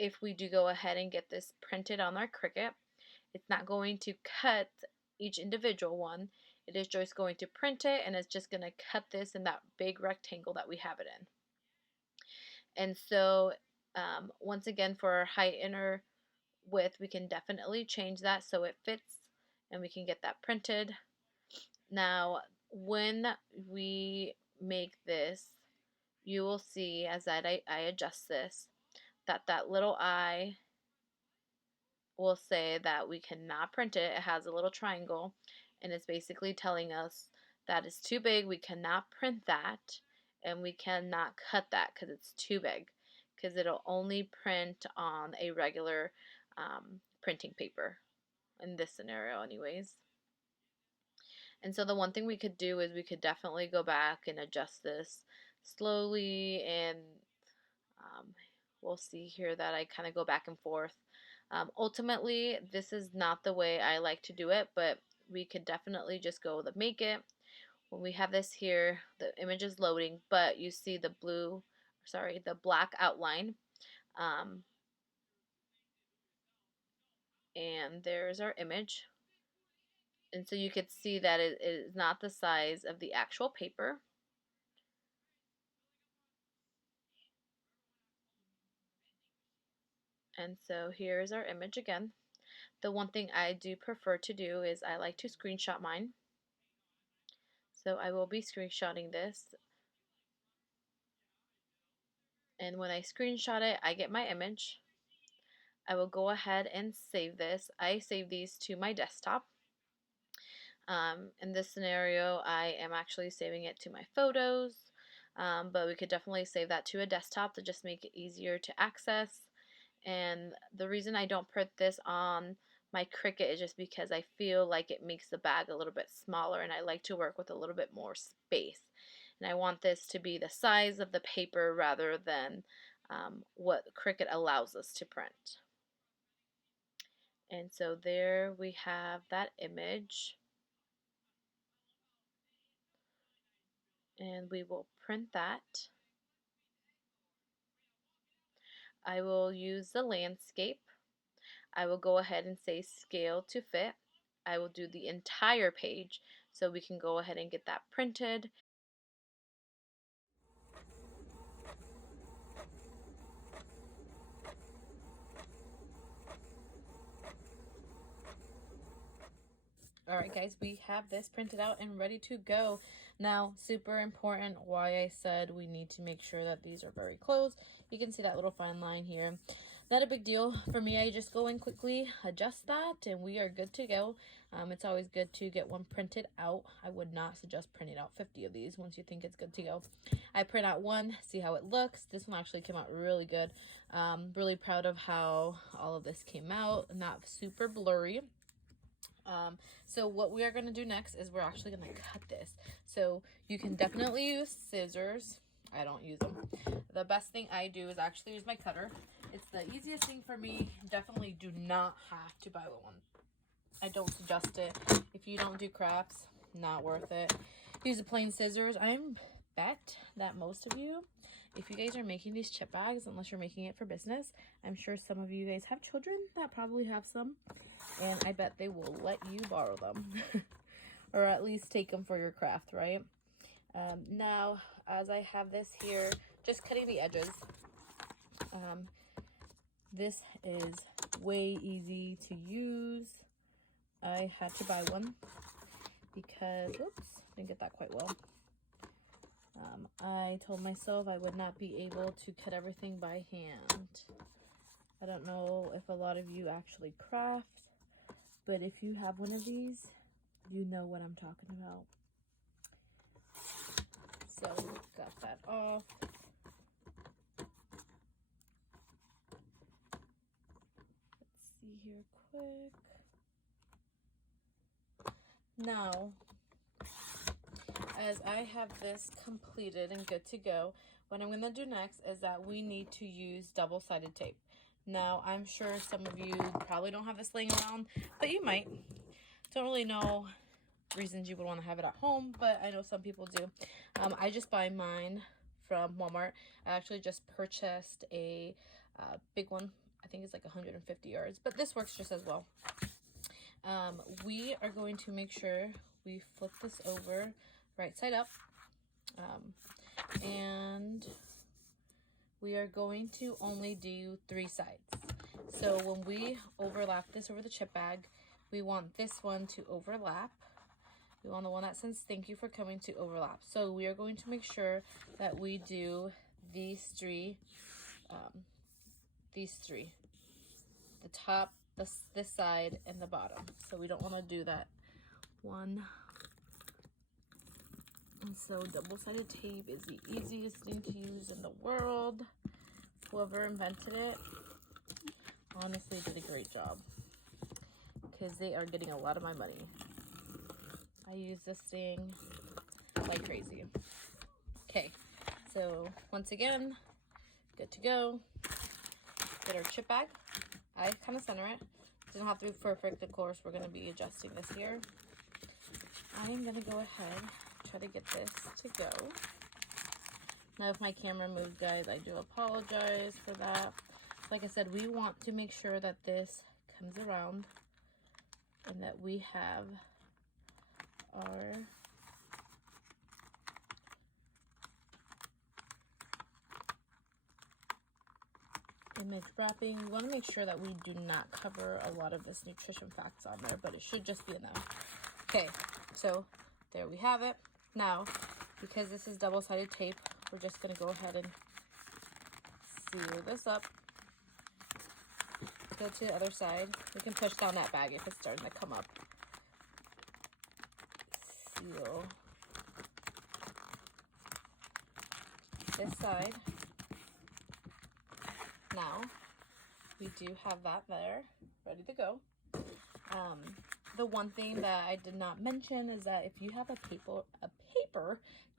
if we do go ahead and get this printed on our Cricut, it's not going to cut each individual one. It is just going to print it, and it's just going to cut this in that big rectangle that we have it in. And so once again, for our height and our width, we can definitely change that so it fits and we can get that printed. Now when we make this, you will see as I adjust this that that little eye will say that we cannot print it. It has a little triangle, and it's basically telling us that it's too big, we cannot print that, and we cannot cut that because it's too big, because it'll only print on a regular printing paper in this scenario anyways. And so the one thing we could do is we could definitely go back and adjust this slowly, and we'll see here that I kind of go back and forth. Ultimately, this is not the way I like to do it, but we could definitely just go to make it. When we have this here, the image is loading, but you see the the black outline. And there's our image. And so you could see that it is not the size of the actual paper. And so here's our image again. The one thing I do prefer to do is I like to screenshot mine. So I will be screenshotting this. And when I screenshot it, I get my image. I will go ahead and save this. I save these to my desktop. In this scenario, I am actually saving it to my photos, but we could definitely save that to a desktop to just make it easier to access. And the reason I don't print this on my Cricut is just because I feel like it makes the bag a little bit smaller, and I like to work with a little bit more space. And I want this to be the size of the paper rather than what Cricut allows us to print. And so there we have that image. And we will print that. I will use the landscape. I will go ahead and say scale to fit. I will do the entire page so we can go ahead and get that printed. Alright guys, we have this printed out and ready to go. Now, super important why I said we need to make sure that these are very close. You can see that little fine line here. Not a big deal. For me, I just go in quickly, adjust that, and we are good to go. It's always good to get one printed out. I would not suggest printing out 50 of these once you think it's good to go. I print out one, see how it looks. This one actually came out really good. Really proud of how all of this came out. Not super blurry. So what we are going to do next is we're actually going to cut this. So you can definitely use scissors. I don't use them. The best thing I do is actually use my cutter. It's the easiest thing for me. Definitely do not have to buy one. I don't suggest it. If you don't do crafts, not worth it. Use the plain scissors. I'm bet that most of you, if you guys are making these chip bags, unless you're making it for business, I'm sure some of you guys have children that probably have some, and I bet they will let you borrow them or at least take them for your craft, right? Now, as I have this here, just cutting the edges. This is way easy to use. I had to buy one because, oops, didn't get that quite well. I told myself I would not be able to cut everything by hand. I don't know if a lot of you actually craft, but if you have one of these, you know what I'm talking about. So, got that off. Let's see here quick. Now, as I have this completed and good to go, what I'm going to do next is that we need to use double-sided tape. Now, I'm sure some of you probably don't have this laying around, but you might. Don't really know reasons you would want to have it at home, but I know some people do. I just buy mine from Walmart. I actually just purchased a big one I think it's like 150 yards, but this works just as well. We are going to make sure we flip this over right side up, and we are going to only do 3 sides. So when we overlap this over the chip bag, we want this one to overlap. We want the one that says thank you for coming to overlap. So we are going to make sure that we do these three, the top, this side, and the bottom. So we don't want to do that one. And so double-sided tape is the easiest thing to use in the world. Whoever invented it honestly did a great job, because they are getting a lot of my money. I use this thing like crazy. Okay, so once again, good to go. Get our chip bag. I kind of center it. It doesn't have to be perfect, of course. We're going to be adjusting this here. I am going to go ahead, try to get this to go. Now, if my camera moves, guys, I do apologize for that. Like I said, we want to make sure that this comes around and that we have our image wrapping. We want to make sure that we do not cover a lot of this nutrition facts on there, but it should just be enough. Okay, so there we have it. Now, because this is double-sided tape, we're just going to go ahead and seal this up. Go to the other side. We can push down that bag if it's starting to come up. Seal this side. Now, we do have that there, ready to go. The one thing that I did not mention is that if you have a paper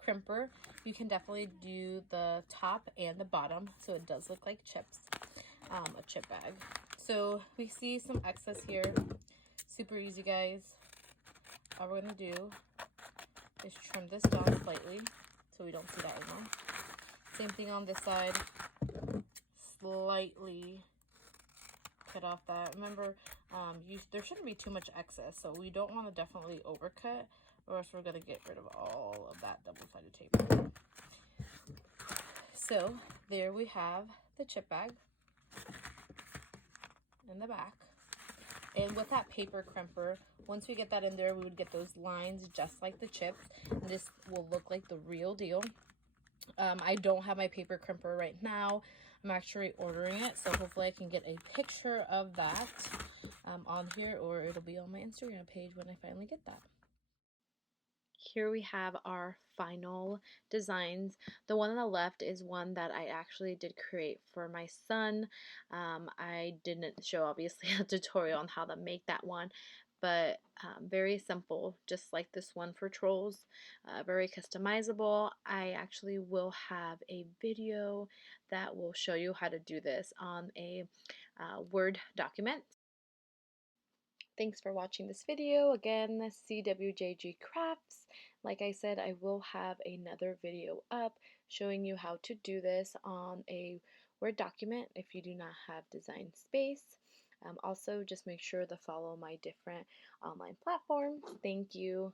crimper, you can definitely do the top and the bottom, so it does look like chips, a chip bag. So we see some excess here. Super easy, guys. All we're gonna do is trim this down slightly so we don't see that anymore. Same thing on this side. Slightly cut off that. Remember, there shouldn't be too much excess, so we don't want to definitely overcut, or else we're going to get rid of all of that double-sided tape. So there we have the chip bag in the back. And with that paper crimper, once we get that in there, we would get those lines just like the chips, and this will look like the real deal. I don't have my paper crimper right now. I'm actually ordering it, so hopefully I can get a picture of that on here, or it'll be on my Instagram page when I finally get that. Here we have our final designs. The one on the left is one that I actually did create for my son. I didn't show obviously a tutorial on how to make that one, but very simple, just like this one for trolls, very customizable. I actually will have a video that will show you how to do this on a Word document. Thanks for watching this video. Again, CWJG Crafts. Like I said, I will have another video up showing you how to do this on a Word document if you do not have design space. Also, just make sure to follow my different online platforms. Thank you.